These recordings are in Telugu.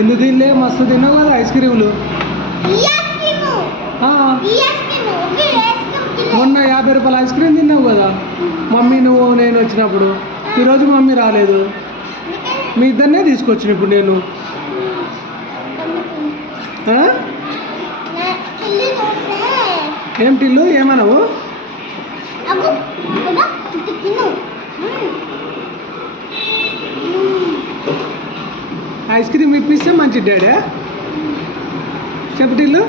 ఎందుకు తినలే? మస్తు తిన్నావు కదా ఐస్ క్రీములు. మొన్న 50 రూపాయల ఐస్ క్రీమ్ తిన్నావు కదా మమ్మీ, నువ్వు నేను వచ్చినప్పుడు. ఈరోజు మమ్మీ రాలేదు, మీ ఇద్దరినే తీసుకొచ్చిన ఇప్పుడు నేను. ఏం టిల్లు ఏమన్నావు? ఐస్ క్రీమ్ ఇప్పిస్తే మంచి డాడీ చెప్పు టిల్లు.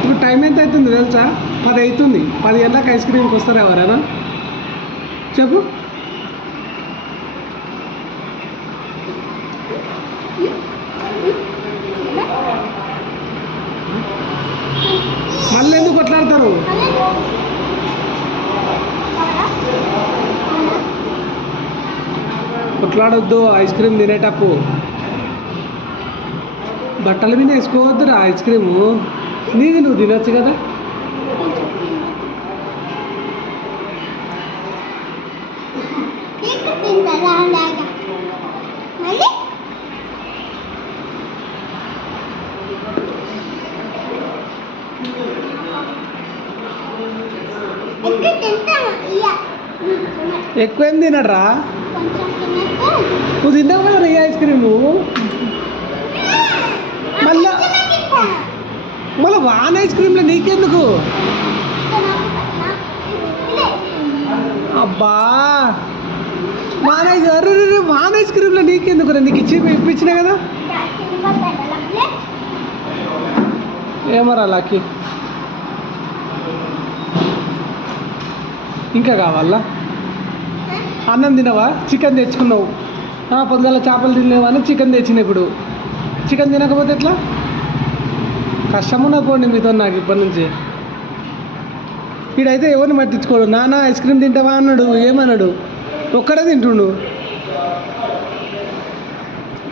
ఇప్పుడు టైం ఎంత అవుతుంది తెలుసా? 10 అవుతుంది. 10 గంటలకు ఐస్ క్రీమ్కి వస్తారు ఎవరైనా చెప్పు. మళ్ళీ ఎందుకు కొట్లాడతారు? కొట్లాడొద్దు ఐస్ క్రీమ్ తినేటప్పుడు. బట్టల మీద వేసుకోవద్దురా ఐస్ క్రీము. నీది నువ్వు తినొచ్చు కదా. ఎక్కువేం తినడ్రా. నువ్వు తిన్నావు కదా ఈ ఐస్ క్రీము. మళ్ళీ వాన్ ఐస్ క్రీమ్లో నీకెందుకు? అబ్బా వాన్ ఐస్ క్రీమ్లో నీకెందుకు? నీకు ఇప్పించిన కదా. ఏమరా లక్కీ, ఇంకా కావాలా? అన్నం తినవా? చికెన్ తెచ్చుకున్నావు. పొద్దుగల చేపలు తినేవా అని చికెన్ తెచ్చిన. ఇప్పుడు చికెన్ తినకపోతే ఎట్లా? కష్టమున్నా పోండి మీతో నాకు ఇప్పటి నుంచి. వీడైతే ఎవరిని పట్టించుకోడు. నాన్న ఐస్ క్రీమ్ తింటావా అన్నాడు, ఏమన్నాడు? ఒక్కడే తింటుండు.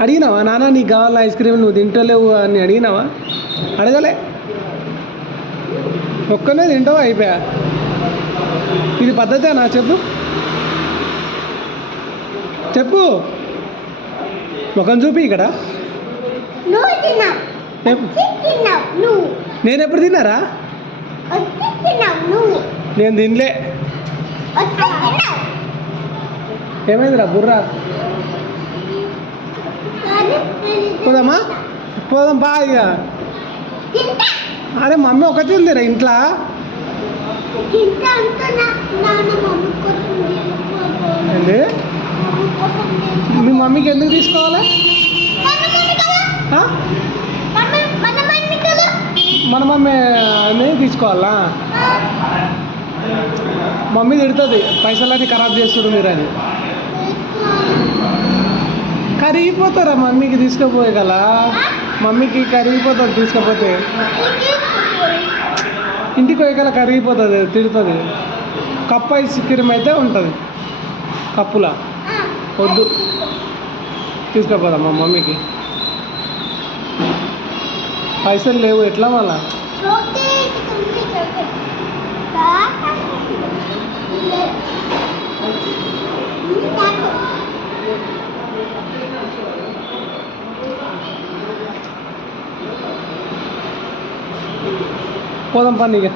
అడిగినావా నాన్న నీకు కావాలా ఐస్ క్రీమ్, నువ్వు తింటలేవు అని అడిగినావా? అడగలే. ఒక్కనే తింటావా? అయిపోయా. ఇది పద్ధతేనా చెప్పు చెప్పు. ముఖం చూపి ఇక్కడ. నేను ఎప్పుడు తిన్నారా? నేను తినలే. ఏమైందిరా బుర్రా? పోదామా? పోదాం బా. ఇక అరే మమ్మీ ఒకటి ఉందిరా ఇంట్లో. ఏంటి? మీ మమ్మీకి ఎందుకు తీసుకోవాలి? మన మమ్మీ తీసుకోవాలా? మమ్మీ తిడుతుంది పైసలన్నీ ఖరాబ్ చేస్తున్నారు మీరు అని. కరిగిపోతారా మమ్మీకి తీసుకుపోయే గల? మమ్మీకి కరిగిపోతుంది తీసుకపోతే. ఇంటికి పోయగల కరిగిపోతుంది, తిడుతుంది. కప్పు ఐస్ క్రీమ్ అయితే ఉంటుంది కప్పులా. వద్దు తీసుకుపోదా మా మమ్మీకి. పైసలు లేవు ఎట్లా మళ్ళా? పోదాం పండుగ.